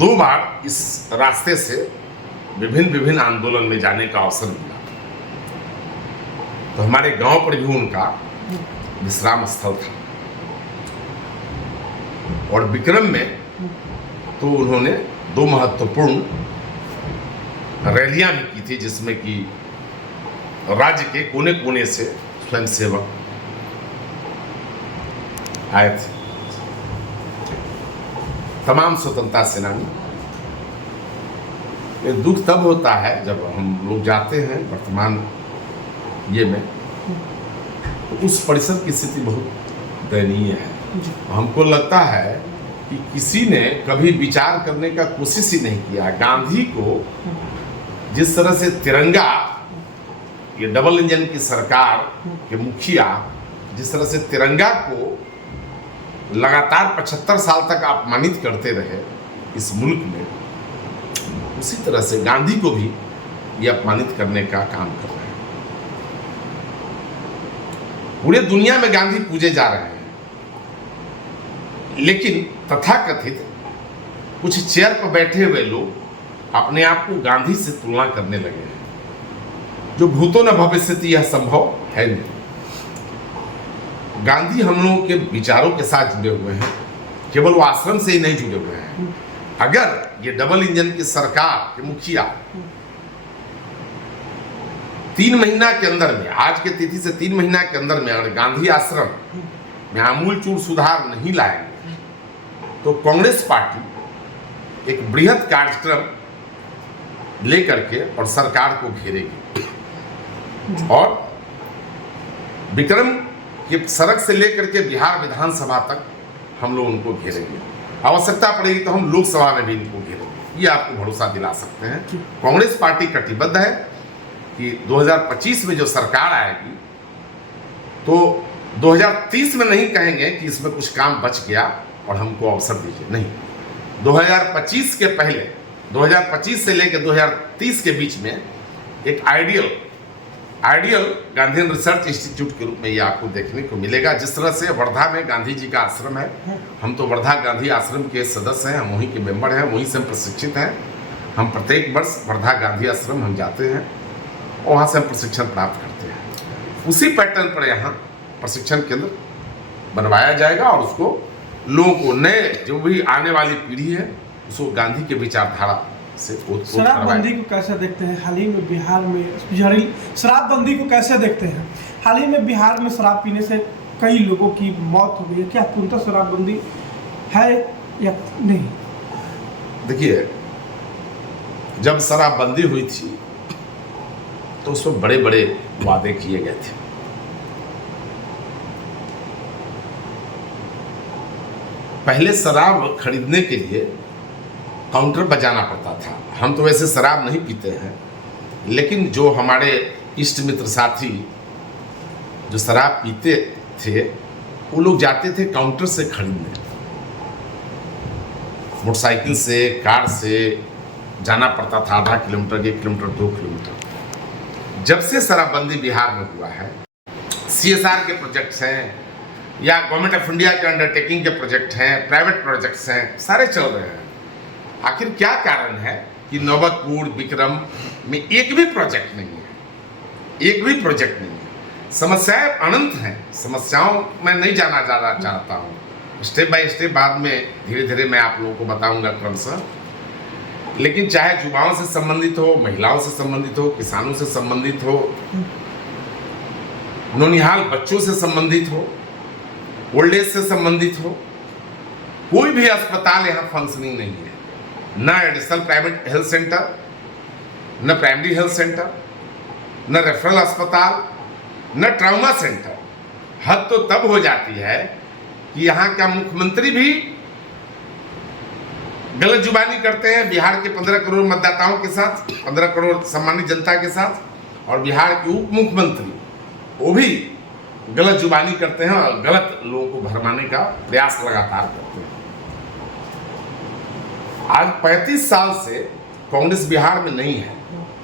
2 बार इस रास्ते से विभिन्न आंदोलन में जाने का अवसर मिला। तो हमारे गांव पर भी उनका विश्राम स्थल था और विक्रम में तो उन्होंने 2 महत्वपूर्ण रैलियां भी की थी, जिसमें कि राज्य के कोने कोने से स्वयंसेवक आए थे, तमाम स्वतंत्रता सेनानी। ये दुख तब होता है जब हम लोग जाते हैं वर्तमान ये में, तो उस परिसर की स्थिति बहुत दयनीय है। हमको लगता है कि किसी ने कभी विचार करने का कोशिश ही नहीं किया। गांधी को जिस तरह से तिरंगा, ये डबल इंजन की सरकार के मुखिया जिस तरह से तिरंगा को लगातार 75 साल तक अपमानित करते रहे इस मुल्क में, उसी तरह से गांधी को भी ये अपमानित करने का काम कर रहे हैं। पूरे दुनिया में गांधी पूजे जा रहे हैं, लेकिन तथाकथित कुछ चेयर पर बैठे हुए लोग अपने आप को गांधी से तुलना करने लगे हैं, जो भूतो न भविष्यति यह संभव है नहीं। गांधी हम लोगों के विचारों के साथ जुड़े हुए हैं, केवल वो आश्रम से ही नहीं जुड़े हुए हैं। अगर ये डबल इंजन की सरकार के मुखिया 3 महीना के अंदर में, आज के तिथि से 3 महीना के अंदर में अगर गांधी आश्रम में आमूलचूल सुधार नहीं लाएंगे, तो कांग्रेस पार्टी एक बृहद कार्यक्रम लेकर के और सरकार को घेरेगी और विक्रम की सड़क से लेकर के बिहार विधानसभा तक हम लोग उनको घेरेंगे। आवश्यकता पड़ेगी तो हम लोकसभा में भी इनको घेरेंगे, ये आपको भरोसा दिला सकते हैं। कांग्रेस पार्टी कटिबद्ध है कि 2025 में जो सरकार आएगी तो 2030 में नहीं कहेंगे कि इसमें कुछ काम बच गया और हमको अवसर दीजिए, नहीं। 2025 के पहले, 2025 से लेकर 2030 के बीच में एक आइडियल गांधी रिसर्च इंस्टीट्यूट के रूप में ये आपको देखने को मिलेगा। जिस तरह से वर्धा में गांधी जी का आश्रम है, हम तो वर्धा गांधी आश्रम के सदस्य हैं, हम वहीं के मेंबर हैं, वहीं से हम प्रशिक्षित हैं। हम प्रत्येक वर्ष वर्धा गांधी आश्रम हम जाते हैं और वहाँ से हम प्रशिक्षण प्राप्त करते हैं। उसी पैटर्न पर यहाँ प्रशिक्षण केंद्र बनवाया जाएगा और उसको लोगों को, नए जो भी आने वाली पीढ़ी है, उसको गांधी के विचारधारा से शराबबंदी को कैसे देखते हैं? हाल ही में बिहार में शराबबंदी को कैसे देखते हैं? हाल ही में बिहार में शराब पीने से कई लोगों की मौत हो गई है, क्या पूर्णतः शराबबंदी है या नहीं? देखिए, जब शराबबंदी हुई थी तो उसमें बड़े बड़े वादे किए गए थे। पहले शराब खरीदने के लिए काउंटर बजाना पड़ता था। हम तो वैसे शराब नहीं पीते हैं, लेकिन जो हमारे इष्ट मित्र साथी जो शराब पीते थे, वो लोग जाते थे काउंटर से खरीदने, मोटरसाइकिल से, कार से जाना पड़ता था, आधा किलोमीटर, 1 किलोमीटर, 2 किलोमीटर। जब से शराबबंदी बिहार में हुआ है, CSR के प्रोजेक्ट्स हैं या गवर्नमेंट ऑफ इंडिया के अंडरटेकिंग के प्रोजेक्ट हैं, प्राइवेट प्रोजेक्ट्स हैं, सारे चल रहे हैं। आखिर क्या कारण है कि नौबतपुर, विक्रम में एक भी प्रोजेक्ट नहीं है, एक भी प्रोजेक्ट नहीं है? समस्याएं अनंत हैं, समस्याओं में नहीं जाना ज़्यादा चाहता हूँ, स्टेप बाय स्टेप बाद में धीरे धीरे मैं आप लोगों को बताऊंगा क्रमशः। लेकिन चाहे युवाओं से संबंधित हो, महिलाओं से संबंधित हो, किसानों से संबंधित हो, नौनिहाल बच्चों से संबंधित हो, ओल्ड एज से संबंधित हो, कोई भी अस्पताल यहाँ फंक्शनिंग नहीं है। न एडिशनल प्राइवेट हेल्थ सेंटर, न प्राइमरी हेल्थ सेंटर, न रेफरल अस्पताल, न ट्रामा सेंटर। हद तो तब हो जाती है कि यहाँ का मुख्यमंत्री भी गलत जुबानी करते हैं बिहार के 15 करोड़ मतदाताओं के साथ, 15 करोड़ सम्मानित जनता के साथ, और बिहार के उप मुख्यमंत्री वो भी गलत जुबानी करते हैं और गलत लोगों को भरमाने का प्रयास लगातार करते हैं। आज 35 साल से कांग्रेस बिहार में नहीं है,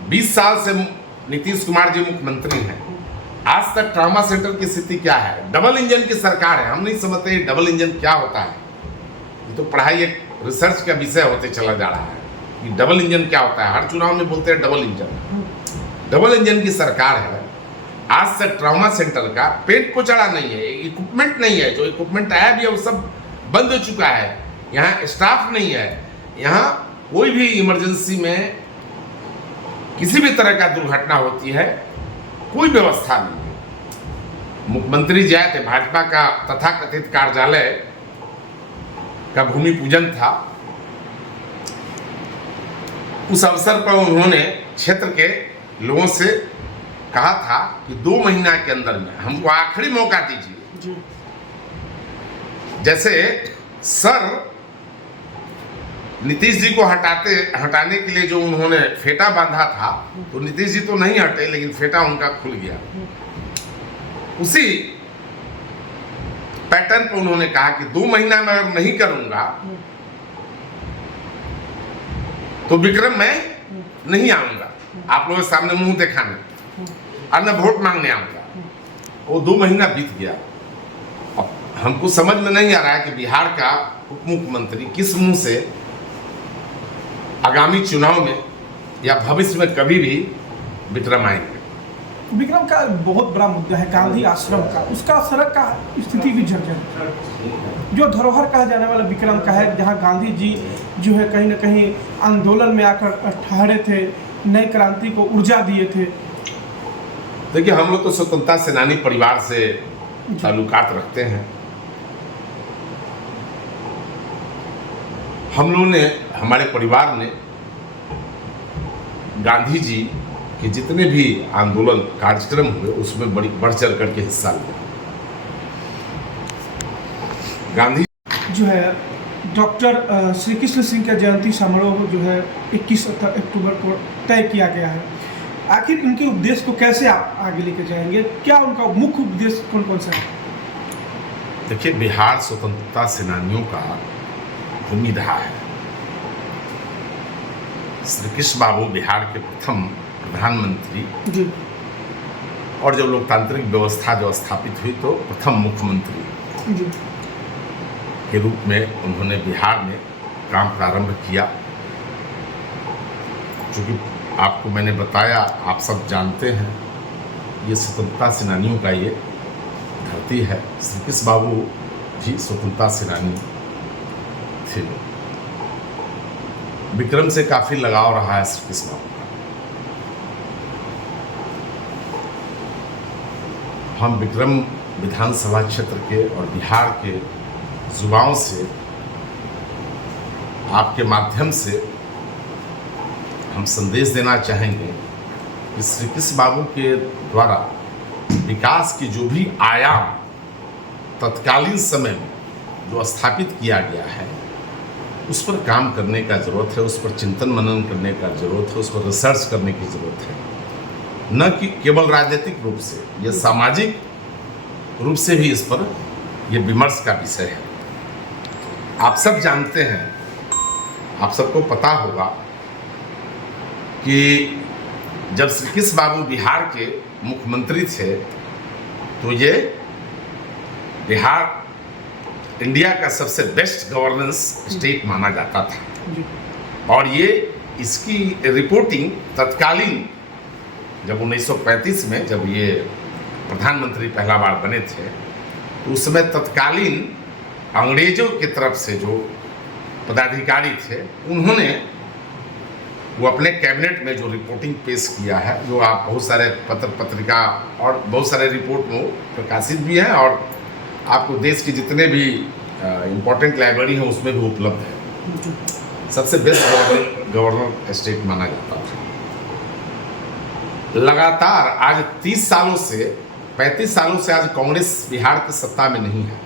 20 साल से नीतीश कुमार जी मुख्यमंत्री हैं। आज तक ट्रामा सेंटर की स्थिति क्या है? डबल इंजन की सरकार है, हम नहीं समझते डबल इंजन क्या होता है। ये तो पढ़ाई एक रिसर्च का विषय होते चला जा रहा है कि डबल इंजन क्या होता है। हर चुनाव में बोलते हैं डबल इंजन। डबल इंजन की सरकार है। आज तक ट्रॉमा सेंटर का पेट को चढ़ा नहीं है, इक्विपमेंट नहीं है। जो इक्विपमेंट आया भी है वो सब बंद हो चुका है। यहाँ स्टाफ नहीं है। यहाँ कोई भी इमरजेंसी में किसी भी तरह का दुर्घटना होती है, कोई व्यवस्था नहीं है। मुख्यमंत्री जी आए थे, भाजपा का तथाकथित कार्यालय का भूमि पूजन था। उस अवसर पर उन्होंने क्षेत्र के लोगों से कहा था कि 2 महीना के अंदर में हमको आखिरी मौका दीजिए। जैसे सर नीतीश जी को हटाने के लिए जो उन्होंने फेटा बांधा था, तो नीतीश जी तो नहीं हटे, लेकिन फेटा उनका खुल गया। उसी पैटर्न पर उन्होंने कहा कि 2 महीना में अगर नहीं करूंगा तो विक्रम मैं नहीं आऊंगा आप लोगों के सामने मुंह दिखाने, और न वोट मांगने आऊंगा। वो 2 महीना बीत गया। अब हमको समझ में नहीं आ रहा है कि बिहार का उप मुख्यमंत्री किस मुंह से आगामी चुनाव में या भविष्य में कभी भी विक्रम आएंगे। विक्रम का बहुत बड़ा मुद्दा है गांधी आश्रम का, उसका सड़क का स्थिति भी जर्जर। जो धरोहर कहा जाने वाला विक्रम का है, जहां गांधी जी जो है कहीं ना कहीं आंदोलन में आकर ठहरे थे, नई क्रांति को ऊर्जा दिए थे। देखिए, हम लोग तो स्वतंत्रता सेनानी परिवार से ताल्लुकात रखते हैं। हम लोगों ने, हमारे परिवार ने गांधी जी के जितने भी आंदोलन कार्यक्रम हुए उसमें बड़ी बढ़ चढ़ करके हिस्सा लिया। गांधी जो है डॉक्टर श्री कृष्ण सिंह का जयंती समारोह जो है 21 अक्टूबर को तय किया गया है। आखिर इनके उपदेश को कैसे आप आगे लेके जाएंगे? क्या उनका मुख्य उपदेश कौन कौन सा है? देखिए, बिहार स्वतंत्रता सेनानियों का भूमि रहा है। श्री कृष्ण बाबू बिहार के प्रथम प्रधानमंत्री जी। और जब लोकतांत्रिक व्यवस्था जो स्थापित हुई तो प्रथम मुख्यमंत्री जी। के रूप में उन्होंने बिहार में काम प्रारंभ किया। चूँकि आपको मैंने बताया, आप सब जानते हैं, ये स्वतंत्रता सेनानियों का ये धरती है। श्री कृष्ण बाबू जी स्वतंत्रता सेनानी थे। विक्रम से काफ़ी लगाव रहा है श्री कृष्ण बाबू का। हम विक्रम विधानसभा क्षेत्र के और बिहार के युवाओं से, आपके माध्यम से हम संदेश देना चाहेंगे कि श्री कृष्ण बाबू के द्वारा विकास की जो भी आयाम तत्कालीन समय में जो स्थापित किया गया है, उस पर काम करने का ज़रूरत है, उस पर चिंतन मनन करने का ज़रूरत है, उस पर रिसर्च करने की ज़रूरत है। न कि केवल राजनीतिक रूप से, यह सामाजिक रूप से भी इस पर यह विमर्श का विषय है। आप सब जानते हैं, आप सबको पता होगा कि जब श्री कृष्ण बाबू बिहार के मुख्यमंत्री थे तो ये बिहार इंडिया का सबसे बेस्ट गवर्नेंस स्टेट माना जाता था। और ये इसकी रिपोर्टिंग तत्कालीन जब 1935 में जब ये प्रधानमंत्री पहला बार बने थे, तो उस समय तत्कालीन अंग्रेजों की तरफ से जो पदाधिकारी थे, उन्होंने वो अपने कैबिनेट में जो रिपोर्टिंग पेश किया है, जो आप बहुत सारे पत्र पत्रिका और बहुत सारे रिपोर्ट में प्रकाशित भी है, और आपको देश की जितने भी इम्पोर्टेंट लाइब्रेरी हैं उसमें भी उपलब्ध है। सबसे बेस्ट गवर्नर स्टेट माना जाता था। लगातार आज 30 सालों से 35 सालों से आज कांग्रेस बिहार की सत्ता में नहीं है।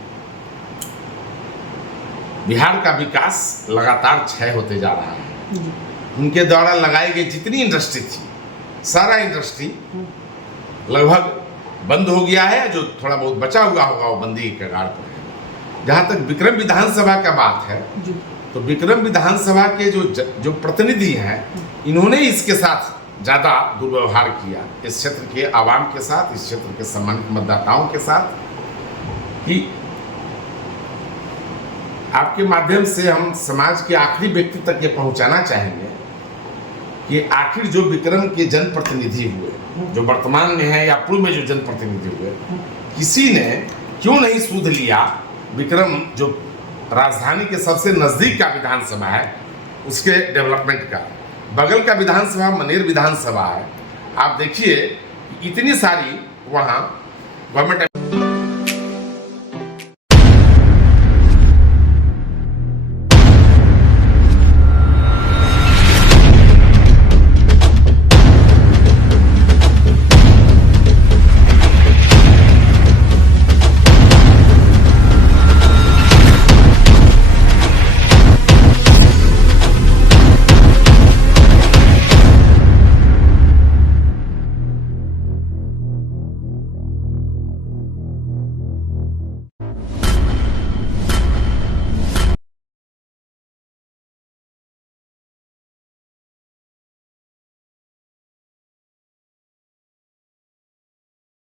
बिहार का विकास लगातार क्षय होते जा रहा है। उनके द्वारा लगाई गई जितनी इंडस्ट्री थी, सारा इंडस्ट्री लगभग बंद हो गया है। जो थोड़ा बहुत बचा हुआ होगा वो बंदी के कगार पर है। जहाँ तक विक्रम विधानसभा का बात है, तो विक्रम विधानसभा के जो प्रतिनिधि हैं, इन्होंने इसके साथ ज़्यादा दुर्व्यवहार किया, इस क्षेत्र के आवाम के साथ, इस क्षेत्र के सम्मानित मतदाताओं के साथ, कि आपके माध्यम से हम समाज के आखिरी व्यक्ति तक ये पहुंचाना चाहेंगे कि आखिर जो विक्रम के जनप्रतिनिधि हुए, जो वर्तमान में है या पूर्व में जो जनप्रतिनिधि हुए, किसी ने क्यों नहीं सूद लिया विक्रम जो राजधानी के सबसे नजदीक का विधानसभा है उसके डेवलपमेंट का। बगल का विधानसभा मनेर विधानसभा है, आप देखिए इतनी सारी वहाँ गवर्नमेंट